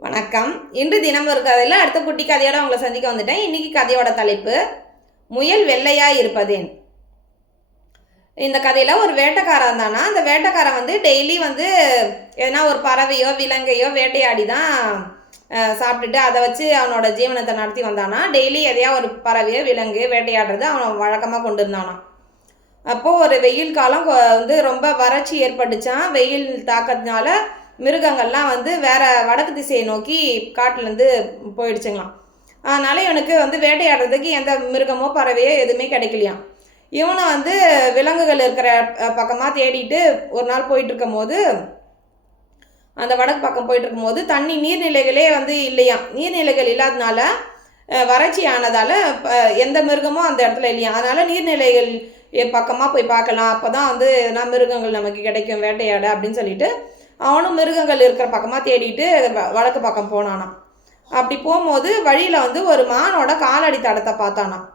வணக்கம். இன்று தினம் ஒரு கதையில் அடுத்த குட்டி கதையோட உங்களை சந்திக்க வந்துட்டேன். இன்னைக்கு கதையோட தலைப்பு முயல் வெள்ளையாக இருப்பதேன்? இந்த கதையில் ஒரு வேட்டைக்காரன் தானா அந்த வேட்டைக்காரன் வந்து டெய்லி வந்து எதனா ஒரு பறவையோ விலங்கையோ வேட்டையாடி தான் சாப்பிட்டுட்டு அதை வச்சு அவனோட ஜீவனத்தை நடத்தி வந்தானா? டெய்லி எதையா ஒரு பறவையோ விலங்கு வேட்டையாடுறது அவன் வழக்கமாக கொண்டு இருந்தானா அப்போது ஒரு வெயில் காலம் வந்து ரொம்ப வறட்சி ஏற்பட்டுச்சான் வெயில் தாக்கத்தினால மிருகங்கள்லாம் வந்து வேற வடக்கு திசையை நோக்கி காட்டிலேருந்து போயிடுச்சுங்களாம். அதனால இவனுக்கு வந்து வேட்டையாடுறதுக்கு எந்த மிருகமோ பறவையோ எதுவுமே கிடைக்கலையாம். இவனும் வந்து விலங்குகள் இருக்கிற பக்கமாக தேடிட்டு ஒரு நாள் போயிட்டு இருக்கும்போது அந்த வடக்கு பக்கம் போயிட்டு இருக்கும்போது தண்ணி நீர்நிலைகளே வந்து இல்லையாம். நீர்நிலைகள் இல்லாதனால வறட்சி ஆனதால் எந்த மிருகமும் அந்த இடத்துல இல்லையா அதனால் நீர்நிலைகள் பக்கமாக போய் பார்க்கலாம். அப்போ தான் வந்து எதனா மிருகங்கள் நமக்கு கிடைக்கும் வேட்டையாட அப்படின்னு சொல்லிட்டு அவனும் மிருகங்கள் இருக்கிற பக்கமாக தேடிட்டு வ- வடக்கு பக்கம் போனானான் அப்படி போகும்போது வழியில் வந்து ஒரு மானோட காலடி தடத்தை பார்த்தானான்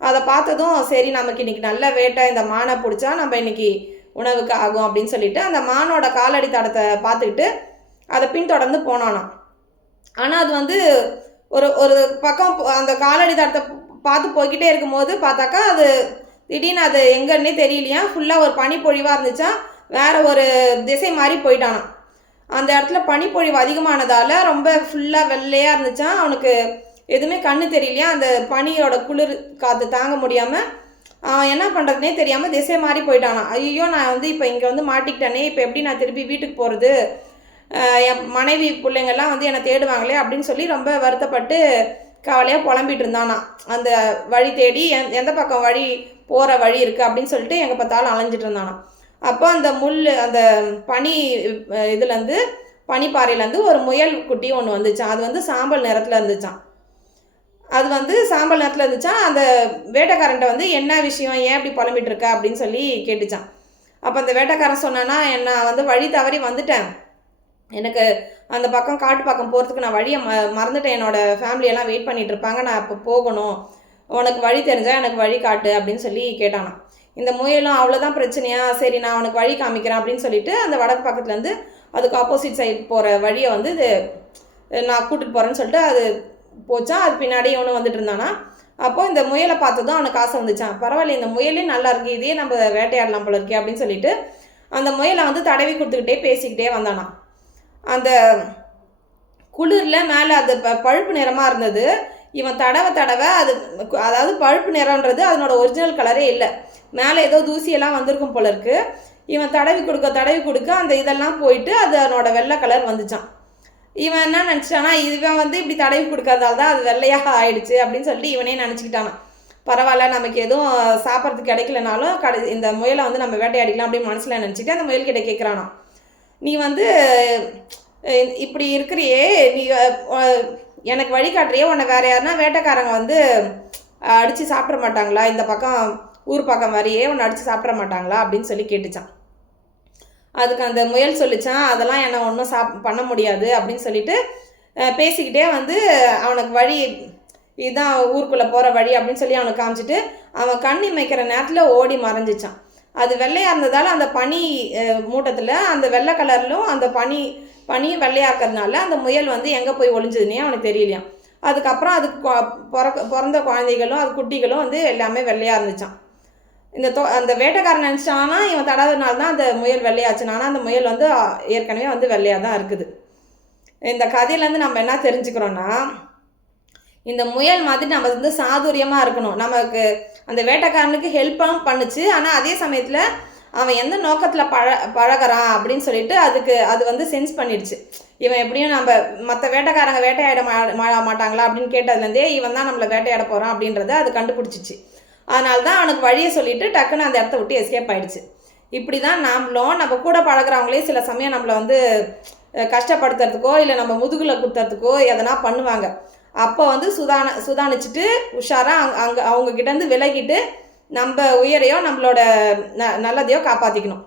அதை பார்த்ததும் சரி நமக்கு இன்றைக்கி நல்ல வேட்டை இந்த மானை பிடிச்சா நம்ம இன்றைக்கி உணவுக்கு ஆகும் அப்படின்னு சொல்லிட்டு அந்த மானோட காலடி தடத்தை பார்த்துக்கிட்டு அதை பின்தொடர்ந்து போனானாம். ஆனால் அது வந்து ஒரு ஒரு பக்கம் அந்த காலடி தடத்தை பார்த்து போய்கிட்டே இருக்கும்போது பார்த்தாக்கா அது திடீர்னு அது எங்கன்னே தெரியலையா? ஃபுல்லாக ஒரு பனிப்பொழிவாக இருந்துச்சா? வேறு ஒரு திசை மாதிரி போயிட்டானான் அந்த இடத்துல பனிப்பொழிவு அதிகமானதால் ரொம்ப ஃபுல்லாக வெள்ளையாக இருந்துச்சான் அவனுக்கு எதுவுமே கண்ணு தெரியலையா? அந்த பனியோட குளிர் காற்று தாங்க முடியாமல் அவன் என்ன பண்ணுறதுனே தெரியாமல் திசை மாறி போயிட்டானான் ஐயோ நான் வந்து இப்போ இங்கே வந்து மாட்டிக்கிட்டேனே இப்போ எப்படி நான் திருப்பி வீட்டுக்கு போகிறது என் மனைவி பிள்ளைங்கள்லாம் வந்து என்னை தேடுவாங்களே அப்படின்னு சொல்லி ரொம்ப வருத்தப்பட்டு கவலையாக புலம்பிட்டு இருந்தானா அந்த வழி தேடி எந் எந்த பக்கம் வழி போகிற வழி இருக்குது அப்படின்னு சொல்லிட்டு எங்கே பார்த்தாலும் அலைஞ்சிட்டு இருந்தானா அப்போ அந்த முள் அந்த பனி இதுலேருந்து பனிப்பாறையிலேருந்து ஒரு முயல் குட்டி ஒன்று வந்துச்சான் அது வந்து சாம்பல் நிறத்தில் இருந்துச்சான் அது வந்து சாம்பல் நிறத்தில் இருந்துச்சான் அந்த வேட்டைக்காரன்ட்ட வந்து என்ன விஷயம்? ஏன் இப்படி புலம்பிட்டு இருக்க அப்படின்னு சொல்லி கேட்டுச்சான் அப்போ அந்த வேட்டைக்காரன் சொன்னான்னா நான் வந்து வழி தவறி வந்துட்டேன். எனக்கு அந்த பக்கம் காட்டு பக்கம் போகிறதுக்கு நான் வழியை ம மறந்துட்டேன். என்னோட ஃபேமிலியெல்லாம் வெயிட் பண்ணிகிட்டு இருப்பாங்க. நான் இப்போ போகணும். உனக்கு வழி தெரிஞ்சால் எனக்கு வழி காட்டு அப்படின்னு சொல்லி கேட்டானான் இந்த முயலும் அவ்வளோதான் பிரச்சனையா? சரி நான் அவனுக்கு வழி காமிக்கிறேன் அப்படின்னு சொல்லிட்டு அந்த வடக்கு பக்கத்துலேருந்து அதுக்கு ஆப்போசிட் சைடு போகிற வழியை வந்து இது நான் கூட்டிட்டு போகிறேன்னு சொல்லிட்டு அது போச்சா? அது பின்னாடி இவனு வந்துட்டு இருந்தானா? அப்போ இந்த முயலை பார்த்ததும் அவனுக்கு ஆசை வந்துச்சான் பரவாயில்ல இந்த முயலே நல்லா இருக்கு இதே நம்ம வேட்டையாடலாம் போல இருக்கே அப்படின்னு சொல்லிட்டு அந்த முயலை வந்து தடவி கொடுத்துக்கிட்டே பேசிக்கிட்டே வந்தானாம் அந்த குளிரில் மேலே அது ப- பழுப்பு நிறமாக இருந்தது. இவன் தடவை தடவை அது அதாவது பழுப்பு நிறம்ன்றது அதனோட ஒரிஜினல் கலரே இல்லை. மேலே ஏதோ தூசியெல்லாம் வந்திருக்கும் போல இருக்கு. இவன் தடவி கொடுக்க தடவி கொடுக்க அந்த இதெல்லாம் போயிட்டு அது அதனோட வெள்ளை கலர் வந்துச்சான். இவன் என்ன நினச்சிட்டானா இவன் வந்து இப்படி தடவி கொடுக்கறதால தான் அது வெள்ளையாக ஆயிடுச்சு அப்படின்னு சொல்லிட்டு இவனே நினச்சிக்கிட்டானான். பரவாயில்ல நமக்கு எதுவும் சாப்பிட்றதுக்கு கிடைக்கலனாலும் கடை இந்த முயலை வந்து நம்ம வேட்டையாடிக்கலாம் அப்படின்னு மனசில் நினச்சிட்டு அந்த முயல்கிட்ட கேட்குறானா நீ வந்து இப்படி இருக்கிறியே நீ எனக்கு வழிகாட்டுறியே? உன்னை வேற யாருன்னா வேட்டைக்காரங்க வந்து அடித்து சாப்பிட மாட்டாங்களா? இந்த பக்கம் ஊர் பக்கம் வரையே உன்னை அடித்து சாப்பிட மாட்டாங்களா? அப்படின்னு சொல்லி கேட்டுச்சான். அதுக்கு அந்த முயல் சொல்லிச்சான் அதெல்லாம் என்ன ஒன்றும் சாப் பண்ண முடியாது அப்படின்னு சொல்லிட்டு பேசிக்கிட்டே வந்து அவனுக்கு வழி இதுதான் ஊருக்குள்ளே போகிற வழி அப்படின்னு சொல்லி அவனுக்கு காமிச்சிட்டு அவன் கண் இமைக்கிற நேரத்தில் ஓடி மறைஞ்சிச்சான். அது வெள்ளையாக இருந்ததால் அந்த பனி மூட்டத்தில் அந்த வெள்ளை கலர்லும் அந்த பனி பனியும் வெள்ளையாக இருக்கிறதுனால அந்த முயல் வந்து எங்கே போய் ஒளிஞ்சதுன்னே அவனுக்கு தெரியலையாம் அதுக்கப்புறம் அதுக்கு பிறக்க பிறந்த குழந்தைகளும் அது குட்டிகளும் வந்து எல்லாமே வெள்ளையாக இருந்துச்சான் இந்த தோ அந்த வேட்டைக்காரன் நினச்சானா இவன் தடாதனால தான் அந்த முயல் வெள்ளையாச்சுனா ஆனால் அந்த முயல் வந்து ஏற்கனவே வந்து வெள்ளையாக தான் இருக்குது. இந்த கதையிலேருந்து நம்ம என்ன தெரிஞ்சுக்கிறோன்னா இந்த முயல் மாதிரி நம்ம வந்து சாதுரியமாக இருக்கணும். நமக்கு அந்த வேட்டைக்காரனுக்கு ஹெல்ப்பும் பண்ணுச்சு. ஆனால் அதே சமயத்தில் அவன் எந்த நோக்கத்தில் பழ பழகுறான் அப்படின்னு சொல்லிட்டு அதுக்கு அது வந்து சென்ஸ் பண்ணிடுச்சு. இவன் எப்படியும் நம்ம மற்ற வேட்டைக்காரங்க வேட்டையாட மா மாட்டாங்களா அப்படின்னு கேட்டதுலேருந்தே இவன் தான் நம்மளை வேட்டையாட போகிறான் அப்படின்றத அது கண்டுபிடிச்சிச்சு. அதனால தான் அவனுக்கு வழியை சொல்லிட்டு டக்குன்னு அந்த இடத்த விட்டு எஸ்கேப் ஆயிடுச்சு. இப்படி தான் நாமளும் நம்ம கூட பழகுறவங்களே சில சமயம் நம்மளை வந்து கஷ்டப்படுத்துறதுக்கோ இல்லை நம்ம முதுகில் குத்துறதுக்கோ எதனா பண்ணுவாங்க. அப்போ வந்து சுதான சுதானிச்சுட்டு உஷாராக அங் அங்கே அவங்க கிட்டேருந்து விலகிட்டு நம்ம உயிரையோ நம்மளோட ந நல்லதையோ காப்பாற்றிக்கணும்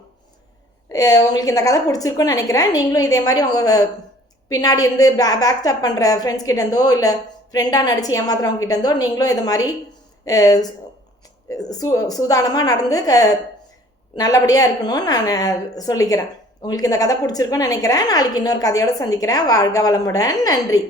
உங்களுக்கு இந்த கதை பிடிச்சிருக்குன்னு நினைக்கிறேன். நீங்களும் இதே மாதிரி உங்கள் பின்னாடி இருந்து பே பேக் ஸ்டாப் பண்ணுற ஃப்ரெண்ட்ஸ் கிட்டேருந்தோ இல்லை ஃப்ரெண்டாக நடித்து ஏமாத்துறவங்க கிட்டேருந்தோ நீங்களும் இது மாதிரி சு சுதானமாக நடந்து க நல்லபடியாக இருக்கணும்னு நான் சொல்லிக்கிறேன். உங்களுக்கு இந்த கதை பிடிச்சிருக்குன்னு நினைக்கிறேன். நாளைக்கு இன்னொரு கதையோடு சந்திக்கிறேன். வாழ்க வளமுடன். நன்றி.